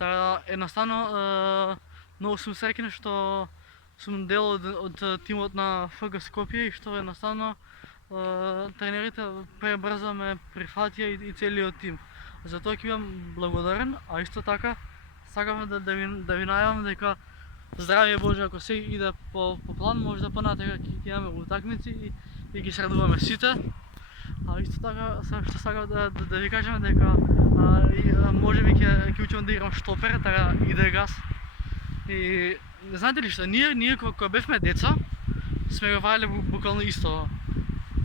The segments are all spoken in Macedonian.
Та едноставно много сум среќен што сум дел од тимот на ФК Скопје и што едноставно тренерите пребрзо ме прифатија и целиот тим. Затоа ќе бидам благодарен, а исто така сакам да ви најавам дека здравје Боже, ако се иде по план, може да понатака ќе имаме утакмици и ги средуваме сите. А исто така што сакам да ви кажам дека можеби ќе учам да играм штопер, така иде газ. И знаете ли што, ние кога бевме деца, сме го правеле буквално исто.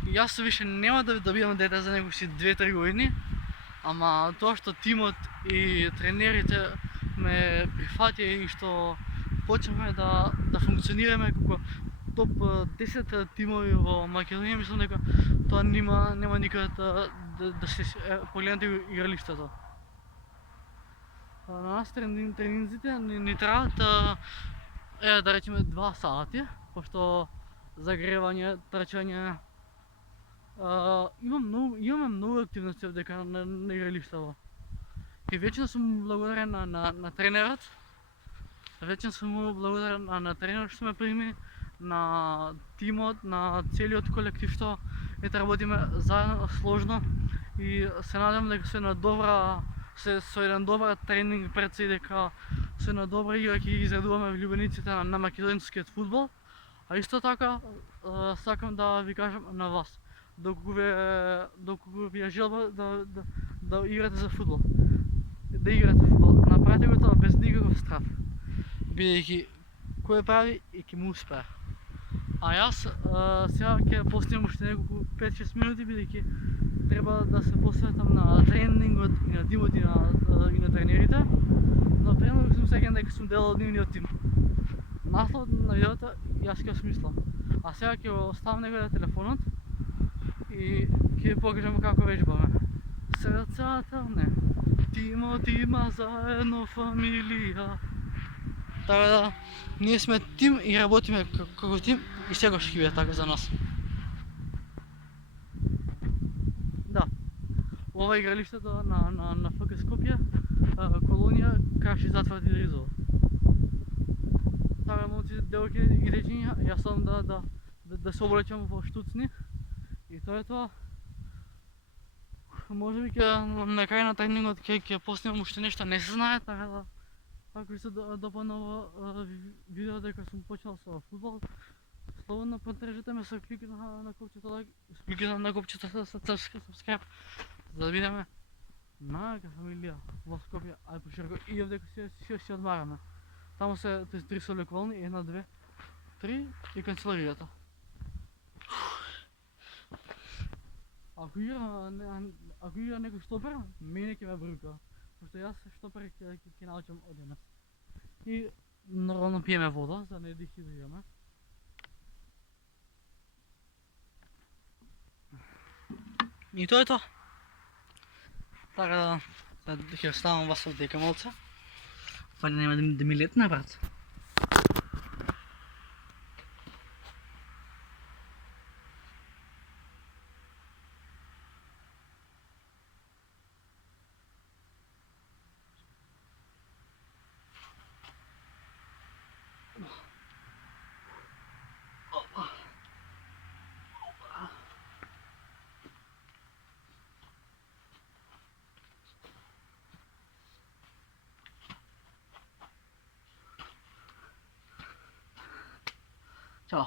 Јас више нема да бидам дете за некои 2-3 години, ама тоа што тимот и тренерите ме прифатија и што почнавме да функционираме како топ 10 тимови во Македонија, мислам дека тоа нема никаде да се погледнете игралиштето. На нас тренинзите ни траат да речеме 2 сати, пошто загревање, трчање, имаме многу активности овдека на игралиштето. И вечно сум благодарен на тренерот. Вечно сум благодарен на тренерот што ме прими, на тимот, на целиот колектив што работиме заедно сложно и се надевам дека со еден добар тренинг пред се и дека со една добра игра ќе изредуваме влюбениците на македонскиот фудбал. А исто така сакам да ви кажам на вас, доколку ви е желба да играте за фудбал, направете го тоа без никаков страв, бидејќи кој прави и ќе му успее. А јас сега ќе поснимам уште неколку 5-6 минути, бидејќи треба да се посветам на тренингот и на тимот и на тренерите, но према сум среќен дека сум дел од нивниот тим. Насловот на видеото јас ќе смислам, а сега ќе го оставам некаде телефонот и ќе ви покажам како вежбаме. Срцата не, тимот има заедно фамилија. Така да, ние сме тим и работиме како тим и секогаш ќе биде така за нас. Да, ова е игралиштето на ФК Скопје, колонија Краши затвор Ризово. Така, момци, девојки и дечиња, јас сум да се облечам во штуцни и тоа е тоа. Можеби на крај на тренингот ќе поснимам уште нешто не се знае, така да ако ви се допадна ова видео дека сум почнал со фудбал, слободно поддржете ме со клик на копчето лайк, со клик на копчето subscribe, за да бидеме најака фамилија во Скопје, ај пошироко и овдека си одмараме. Таму се 3 со лекувални, 1, 2, 3 и канцеларијата. Ако игра некој штопер, мене ќе ме брука, пошто јас штопер ќе научам од денес. И нормално пиеме вода, за да не дехидрираме. И тоа е тоа. Така да ќе оставам вас овдека малце. Па нема да ми летне, брат. Ćao.